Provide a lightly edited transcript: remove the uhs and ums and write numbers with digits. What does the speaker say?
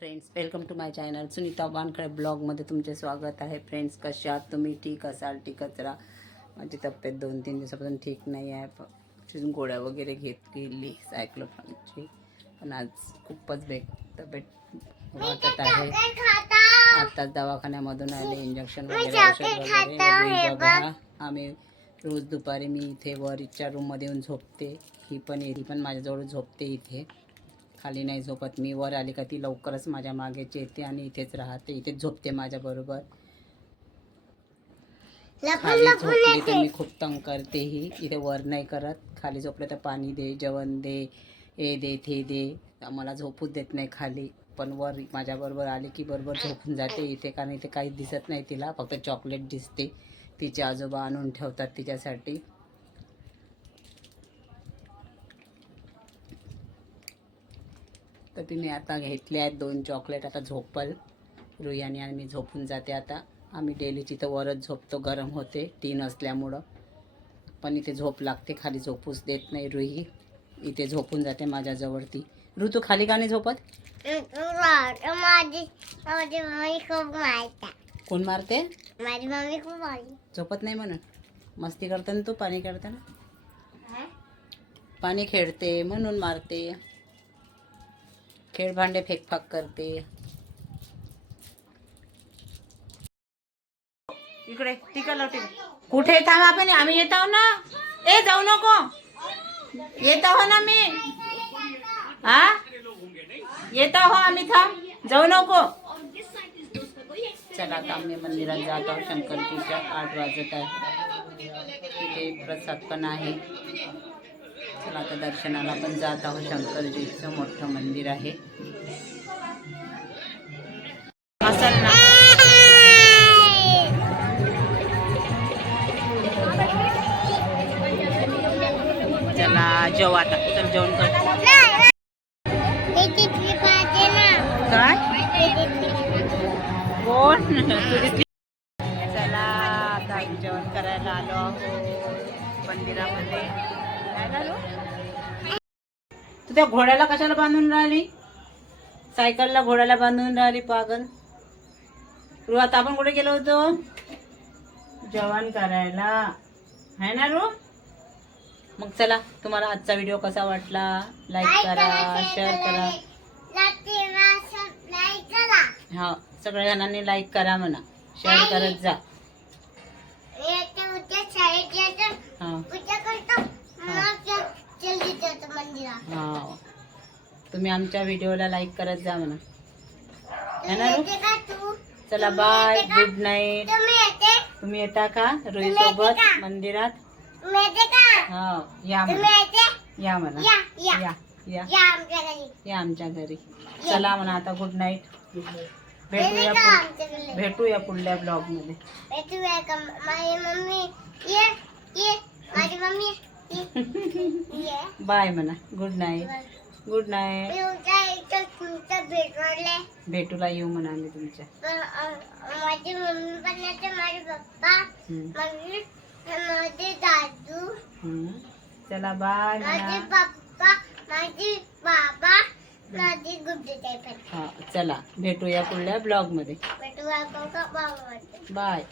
Friends, welcome to my channel Sunita Wankhede ब्लॉगमध्ये तुमचे स्वागत आहे. फ्रेंड्स, कसे आहात तुम्ही? ठीक असाल? ठीकच राहा. माझी तब्येत 2-3 दिवसापासून ठीक नाही आहे. गोळ्या वगैरे गेली सायक्लोफॉनची, पण आज खूपच तब्येत वाटत आहे. आत्ताच दवाखान्यामधून आले, इंजेक्शन वगैरे औषध वगैरे बघा. आम्ही रोज दुपारी मी इथे वरच्या रूममध्ये येऊन झोपते. ही पण माझ्याजवळ झोपते. इथे खाली नाही झोपत मी. वर आली का ती लवकरच माझ्या मागेच येते आणि इथेच राहते, इथेच झोपते माझ्याबरोबर. खाली झोपली तर मी खूप तंग करते. ही इथे वर नाही करत. खाली झोपलं तर पाणी दे, जेवण दे, हे दे, ते दे. मला झोपूच देत नाही खाली. पण वर माझ्याबरोबर आली की बरोबर झोपून जाते इथे, कारण इथे काहीच दिसत नाही तिला, फक्त चॉकलेट दिसते. तिचे आजोबा आणून ठेवतात तिच्यासाठी. तर तिने आता घेतले आहेत 2 चॉकलेट. आता झोपल रुयाने आणि मी झोपून जाते आता. आम्ही डेली तिथं वरच झोपतो, गरम होते 3 असल्यामुळं. पण इथे झोप लागते, खाली झोपूच देत नाही रुही. इथे झोपून जाते माझ्याजवळ ती. तू खाली का नाही झोपत? कोण मारते? माझी मम्मी खूप मारते. झोपत नाही म्हणून मस्ती करते ना तू. पाणी खेळते ना, पाणी खेळते म्हणून मारते. खेळ भांडे फेकफाक करते. इकडे तिकडे कुठे थांब, आपण आम्ही येत आहो ना. ए जाऊ नको, येत आहो ना मी. हा येत आहो आम्ही, थांब, जाऊ नको. चला आता आम्ही मंदिरात जात आहोत. शंकरजीच्या 8 वाजत आहे. तिथे प्रसाद पण आहे. चला आता दर्शनाला पण जात आहोत. शंकरजीचं मोठं मंदिर आहे. चला जेव आता. चल जेवण कर. काय कोण चला आता जेवण करायला आलो आहोत मंदिरामध्ये. तू त्या घोड्याला कशाला बांधून राहिली? सायकलला घोड्याला बांधून राहिली पागल. रू आता आपण कुठे गेलो होतो? जेवण करायला, है ना रू? मग चला, तुम्हाला आजचा व्हिडिओ कसा वाटला? लाईक करा, शेअर करा. हा, सगळ्या जणांनी लाईक करा म्हणा, शेअर करत जा. हा, तुम्ही आमच्या व्हिडिओला लाईक करत जा म्हणा, है ना? चला बाय, गुड नाईट. तुम्ही येता का रोही सोबत मंदिरात? हा, या म्हणा, या आमच्या घरी. चला म्हणा आता, गुड नाईट. भेटूया पुढल्या ब्लॉग मध्ये. बाय म्हणा, गुड नाईट. Good night. भेटूला येऊ म्हणा आम्ही तुमच्या. माझी मम्मी पण येते, माझे पप्पा, माझे दादू. चला बाय. माझे पप्पा, माझे बाबा, माझी गुड्डी. हा, चला भेटूया पुढल्या ब्लॉग मध्ये. बाय.